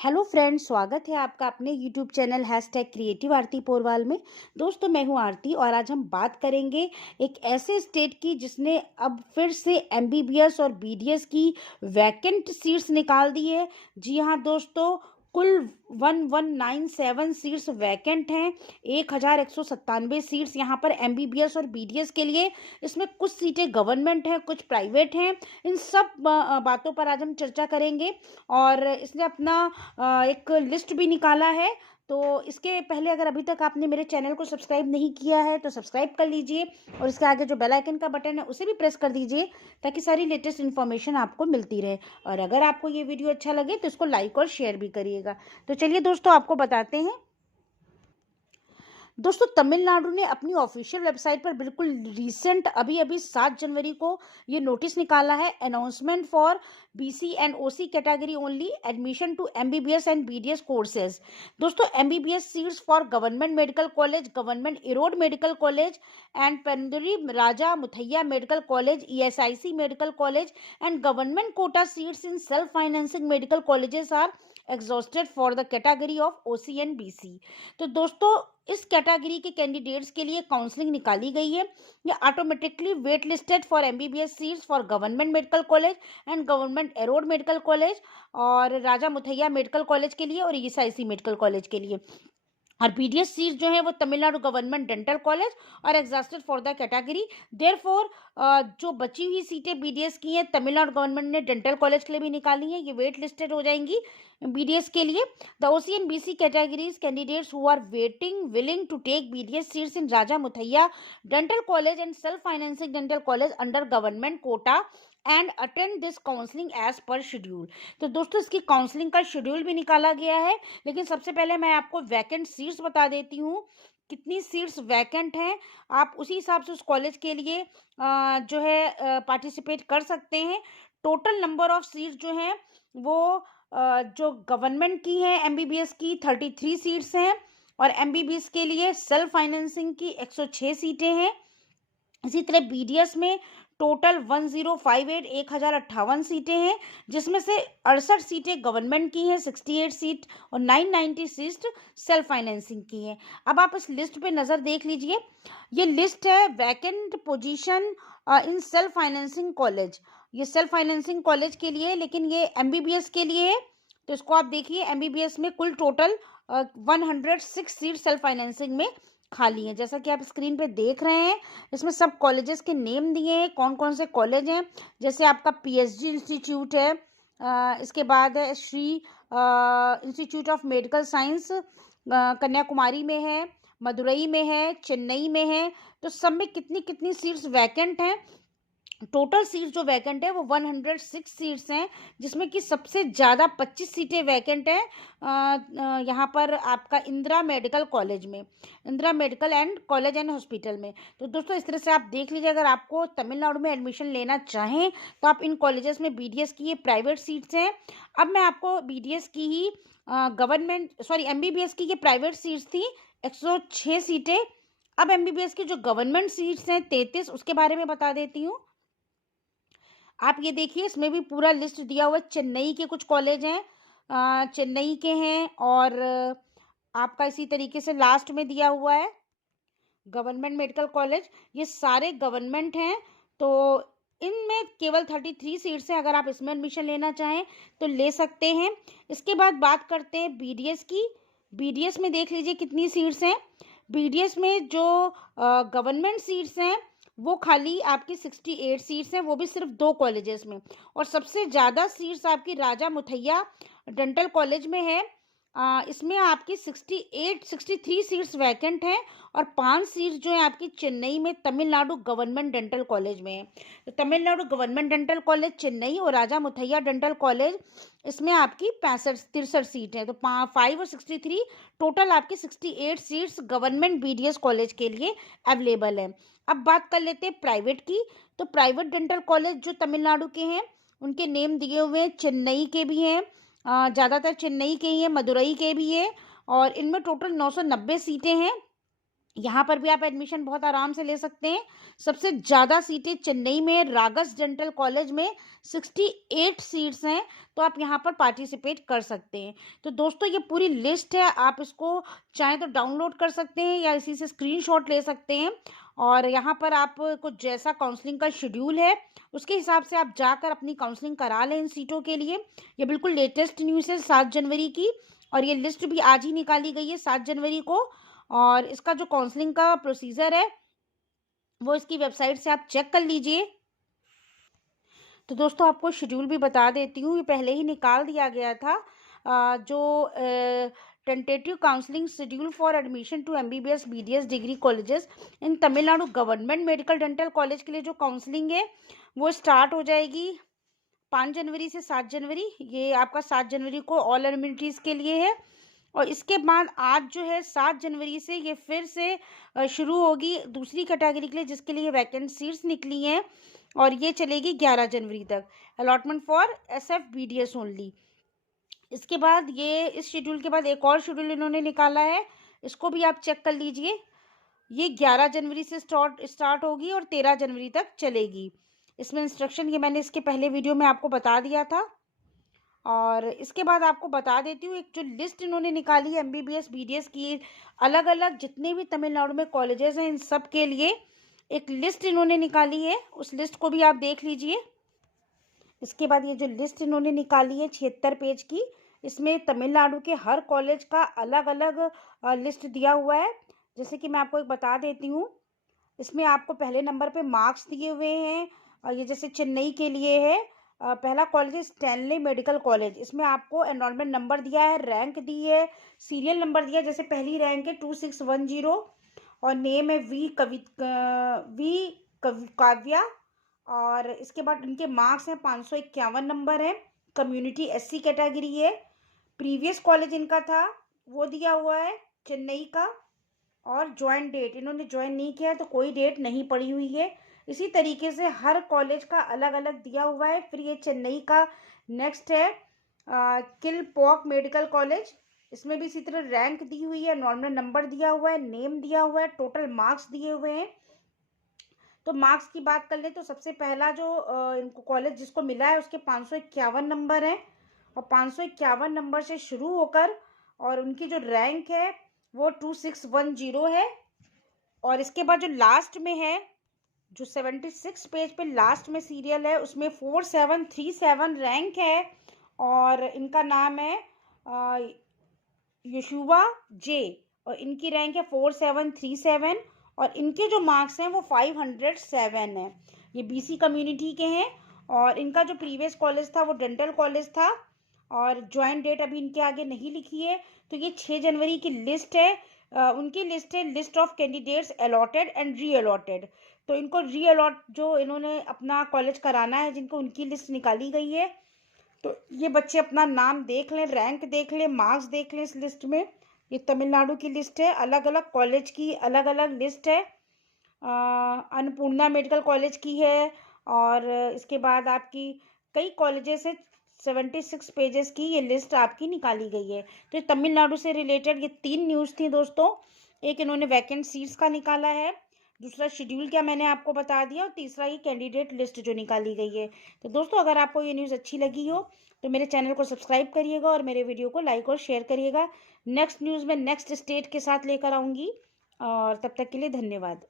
Hello friends, स्वागत है आपका अपने यूट्यूब चैनल #क्रिएटिव आरती पोरवाल में। दोस्तों, मैं हूं आरती और आज हम बात करेंगे एक ऐसे स्टेट की जिसने अब फिर से एमबीबीएस और बीडीएस की वैकेंट सीट्स निकाल दी है। जी हां दोस्तों, कुल 1197 सीट्स वैकेंट हैं। 1197 सीट्स यहाँ पर एमबीबीएस और बीडीएस के लिए। इसमें कुछ सीटें गवर्नमेंट हैं, कुछ प्राइवेट हैं। इन सब बातों पर आज हम चर्चा करेंगे। और इसने अपना एक लिस्ट भी निकाला है। तो इसके पहले अगर अभी तक आपने मेरे चैनल को सब्सक्राइब नहीं किया है तो सब्सक्राइब कर लीजिए और इसके आगे जो बेल आइकन का बटन है उसे भी प्रेस कर दीजिए ताकि सारी लेटेस्ट इन्फॉर्मेशन आपको मिलती रहे। और अगर आपको ये वीडियो अच्छा लगे तो इसको लाइक और शेयर भी करिएगा। तो चलिए दोस्तों, आपको बताते हैं। दोस्तों, तमिलनाडु ने अपनी ऑफिशियल वेबसाइट पर बिल्कुल रिसेंट अभी 7 जनवरी को ये नोटिस निकाला है। Announcement for BC and OC category only admission to MBBS and BDS courses. दोस्तों, MBBS seats for government medical college, government Erode medical college and Perundurai Raja Muthiah medical college, ESIC medical college and government quota seats in self financing medical colleges are exhausted for the category of OC and BC. तो दोस्तों, इस category के candidates के लिए counselling निकाली गई है। ये automatically wait listed for MBBS seats for government medical college and government Erode medical college और राजा मुथैया मेडिकल कॉलेज के लिए और ईएसआईसी मेडिकल कॉलेज के लिए। और बीडीएस सीट जो है वो तमिलनाडु गवर्नमेंट डेंटल कॉलेज और exhausted for the category. Therefore जो बची हुई सीटें बीडीएस की हैं तमिलनाडु गवर्नमेंट ने डेंटल कॉलेज के लिए भी निकाली हैं, ये वेट लिस्टेड हो जाएंगी बीडीएस के लिए। The OC and BC categories candidates who are waiting willing to take BDS seats in Raja Muthiah dental college and self financing dental college under government quota and attend this counselling as per schedule. तो दोस्तों, इसकी counselling का schedule भी निकाला गया है। लेकिन सबसे पहले मैं आपको वैकेंट सीट्स बता देती हूँ, कितनी सीट्स वैकेंट हैं। आप उसी हिसाब से उस कॉलेज के लिए जो है पार्टिसिपेट कर सकते हैं। टोटल नंबर ऑफ सीट्स जो हैं वो जो गवर्नमेंट की हैं एमबीबीएस की 33 सीट्स हैं और एमबीबीएस के लिए सेल्फ फाइनेंसिंग की 106 सीटें हैं। इसी तरह बीडीएस में टोटल 1058 सीटें हैं, जिसमें से 68 सीटें गवर्नमेंट की हैं, 68 सीट और 990 सीट सेल्फ फाइनेंसिंग की हैं। अब आप इस लिस्ट पे नज़र देख लीजिए। ये लिस्ट है vacant position in self financing college. ये सेल्फ फाइनेंसिंग कॉलेज के लिए, लेकिन ये एमबीबीएस के लिए है। तो इसको आप देखिए, एमबीबीएस में कुल टोटल 106 सीट सेल्फ फाइनेंसिंग में खाली हैं। जैसा कि आप स्क्रीन पे देख रहे हैं, इसमें सब कॉलेजेस के नेम दिए हैं, कौन कौन से कॉलेज हैं। जैसे आपका पीएसजी इंस्टीट्यूट है, इसके बाद है Shri institute of medical science Kanyakumari में है, मदुरई में है, चेन्नई में है। तो सब में कितनी कितनी सीट्स वैकेंट हैं। टोटल सीट्स जो वैकेंट है वो 106 सीट्स हैं, जिसमें कि सबसे ज़्यादा 25 सीटें वैकेंट हैं यहाँ पर आपका इंदिरा मेडिकल कॉलेज में, Indira medical and college and hospital में। तो दोस्तों, इस तरह से आप देख लीजिए, अगर आपको तमिलनाडु में एडमिशन लेना चाहें तो आप इन कॉलेजेस में, बीडीएस की ये प्राइवेट सीट्स हैं। अब मैं आपको बीडीएस की ही एमबीबीएस की ये प्राइवेट सीट्स थी 106 सीटें। अब एमबीबीएस की जो गवर्नमेंट सीट्स हैं 33, उसके बारे में बता देती हूँ। आप ये देखिए, इसमें भी पूरा लिस्ट दिया हुआ है। चेन्नई के कुछ कॉलेज हैं, चेन्नई के हैं। और आपका इसी तरीके से लास्ट में दिया हुआ है गवर्नमेंट मेडिकल कॉलेज। ये सारे गवर्नमेंट हैं। तो इनमें केवल 33 सीट्स हैं। अगर आप इसमें एडमिशन लेना चाहें तो ले सकते हैं। इसके बाद बात करते हैं बीडीएस की। बीडीएस में देख लीजिए कितनी सीट्स हैं। बीडीएस में जो गवर्नमेंट सीट्स हैं वो खाली आपकी 68 सीट्स हैं, वो भी सिर्फ 2 कॉलेजेस में। और सबसे ज़्यादा सीट्स आपकी राजा मुथैया डेंटल कॉलेज में है। इसमें आपकी 63 सीट्स वैकेंट हैं और 5 सीट्स जो है आपकी चेन्नई में तमिलनाडु गवर्नमेंट डेंटल कॉलेज में है। तो Tamil Nadu government dental college Chennai और राजा मुथैया डेंटल कॉलेज, इसमें आपकी 63 सीट हैं। तो 5 और 63, टोटल आपकी 68 सीट्स गवर्नमेंट बीडीएस कॉलेज के लिए अवेलेबल है। अब बात कर लेते हैं प्राइवेट की। तो प्राइवेट डेंटल कॉलेज जो तमिलनाडु के हैं उनके नेम दिए हुए हैं। चेन्नई के भी हैं, ज़्यादातर चेन्नई के ही हैं, मदुरई के भी हैं। और इनमें टोटल 990 सीटें हैं। यहाँ पर भी आप एडमिशन बहुत आराम से ले सकते हैं। सबसे ज़्यादा सीटें चेन्नई में रागस डेंटल कॉलेज में 68 सीट्स हैं, तो आप यहाँ पर पार्टिसिपेट कर सकते हैं। तो दोस्तों ये पूरी लिस्ट है, आप इसको चाहें तो डाउनलोड कर सकते हैं या इसी से स्क्रीनशॉट ले सकते हैं। और यहाँ पर आपको जैसा काउंसलिंग का शेड्यूल है उसके हिसाब से आप जाकर अपनी काउंसलिंग करा लें इन सीटों के लिए। ये बिल्कुल लेटेस्ट न्यूज़ है 7 जनवरी की, और ये लिस्ट भी आज ही निकाली गई है 7 जनवरी को। और इसका जो काउंसलिंग का प्रोसीजर है वो इसकी वेबसाइट से आप चेक कर लीजिए। तो दोस्तों आपको शेड्यूल भी बता देती हूँ, ये पहले ही निकाल दिया गया था। जो tentative counselling schedule for admission to MBBS BDS degree colleges in Tamil Nadu government medical dental college के लिए जो काउंसलिंग है वो स्टार्ट हो जाएगी 5 जनवरी से 7 जनवरी। ये आपका 7 जनवरी को ऑल एलिमेंट्रीज़ के लिए है, और इसके बाद आज जो है 7 जनवरी से ये फिर से शुरू होगी दूसरी कैटेगरी के लिए जिसके लिए वैकेंट सीट्स निकली हैं, और ये चलेगी 11 जनवरी तक। Allotment for SF BDS only. इसके बाद ये इस शेड्यूल के बाद एक और शेड्यूल इन्होंने निकाला है, इसको भी आप चेक कर लीजिए। ये 11 जनवरी से स्टार्ट होगी और 13 जनवरी तक चलेगी। इसमें इंस्ट्रक्शन ये मैंने इसके पहले वीडियो में आपको बता दिया था। और इसके बाद आपको बता देती हूँ, एक जो लिस्ट इन्होंने निकाली है MBBS BDS की, अलग अलग जितने भी तमिलनाडु में कॉलेजेस हैं इन सब के लिए एक लिस्ट इन्होंने निकाली है, उस लिस्ट को भी आप देख लीजिए। इसके बाद ये जो लिस्ट इन्होंने निकाली है 76 पेज की, इसमें तमिलनाडु के हर कॉलेज का अलग अलग लिस्ट दिया हुआ है। जैसे कि मैं आपको एक बता देती हूँ, इसमें आपको पहले नंबर पे मार्क्स दिए हुए हैं, और ये जैसे चेन्नई के लिए है, पहला कॉलेज है स्टैनली मेडिकल कॉलेज, इसमें आपको एनरोलमेंट नंबर दिया है, रैंक दी है, सीरियल नंबर दिया है। जैसे पहली रैंक है 2610, और नेम है काव्या। और इसके बाद इनके मार्क्स हैं 551 नंबर है, कम्युनिटी SC कैटेगरी है। प्रीवियस कॉलेज इनका था वो दिया हुआ है चेन्नई का, और ज्वाइन डेट इन्होंने ज्वाइन नहीं किया तो कोई डेट नहीं पड़ी हुई है। इसी तरीके से हर कॉलेज का अलग अलग दिया हुआ है। फिर ये चेन्नई का नेक्स्ट है किलपॉक मेडिकल कॉलेज, इसमें भी इसी तरह रैंक दी हुई है, नॉर्मल नंबर दिया हुआ है, नेम दिया हुआ है, टोटल मार्क्स दिए हुए हैं। तो मार्क्स की बात कर ले तो सबसे पहला जो इनको कॉलेज जिसको मिला है उसके 551 नंबर हैं, और 551 नंबर से शुरू होकर और उनकी जो रैंक है वो 2610 है। और इसके बाद जो लास्ट में है, जो 76 पेज पे लास्ट में सीरियल है उसमें 4737 रैंक है, और इनका नाम है यशुवा जे, और इनकी रैंक है 4737, और इनके जो मार्क्स हैं वो 507 है। ये BC कम्युनिटी के हैं, और इनका जो प्रीवियस कॉलेज था वो डेंटल कॉलेज था, और ज्वाइन डेट अभी इनके आगे नहीं लिखी है। तो ये 6 जनवरी की लिस्ट है, उनकी लिस्ट है, list of candidates allotted and re allotted. तो इनको री अलॉट जो इन्होंने अपना कॉलेज कराना है जिनको, उनकी लिस्ट निकाली गई है। तो ये बच्चे अपना नाम देख लें, रैंक देख लें, मार्क्स देख लें इस लिस्ट में। ये तमिलनाडु की लिस्ट है, अलग अलग कॉलेज की अलग अलग लिस्ट है। अन्नपूर्णा मेडिकल कॉलेज की है, और इसके बाद आपकी कई कॉलेजेस है, 76 पेजेस की ये लिस्ट आपकी निकाली गई है। तो तमिलनाडु से रिलेटेड ये 3 न्यूज़ थी दोस्तों। एक इन्होंने वैकेंट सीट्स का निकाला है, दूसरा शेड्यूल क्या मैंने आपको बता दिया, और तीसरा ये कैंडिडेट लिस्ट जो निकाली गई है। तो दोस्तों अगर आपको ये न्यूज़ अच्छी लगी हो तो मेरे चैनल को सब्सक्राइब करिएगा और मेरे वीडियो को लाइक और शेयर करिएगा। नेक्स्ट न्यूज़ में नेक्स्ट स्टेट के साथ लेकर आऊँगी, और तब तक के लिए धन्यवाद।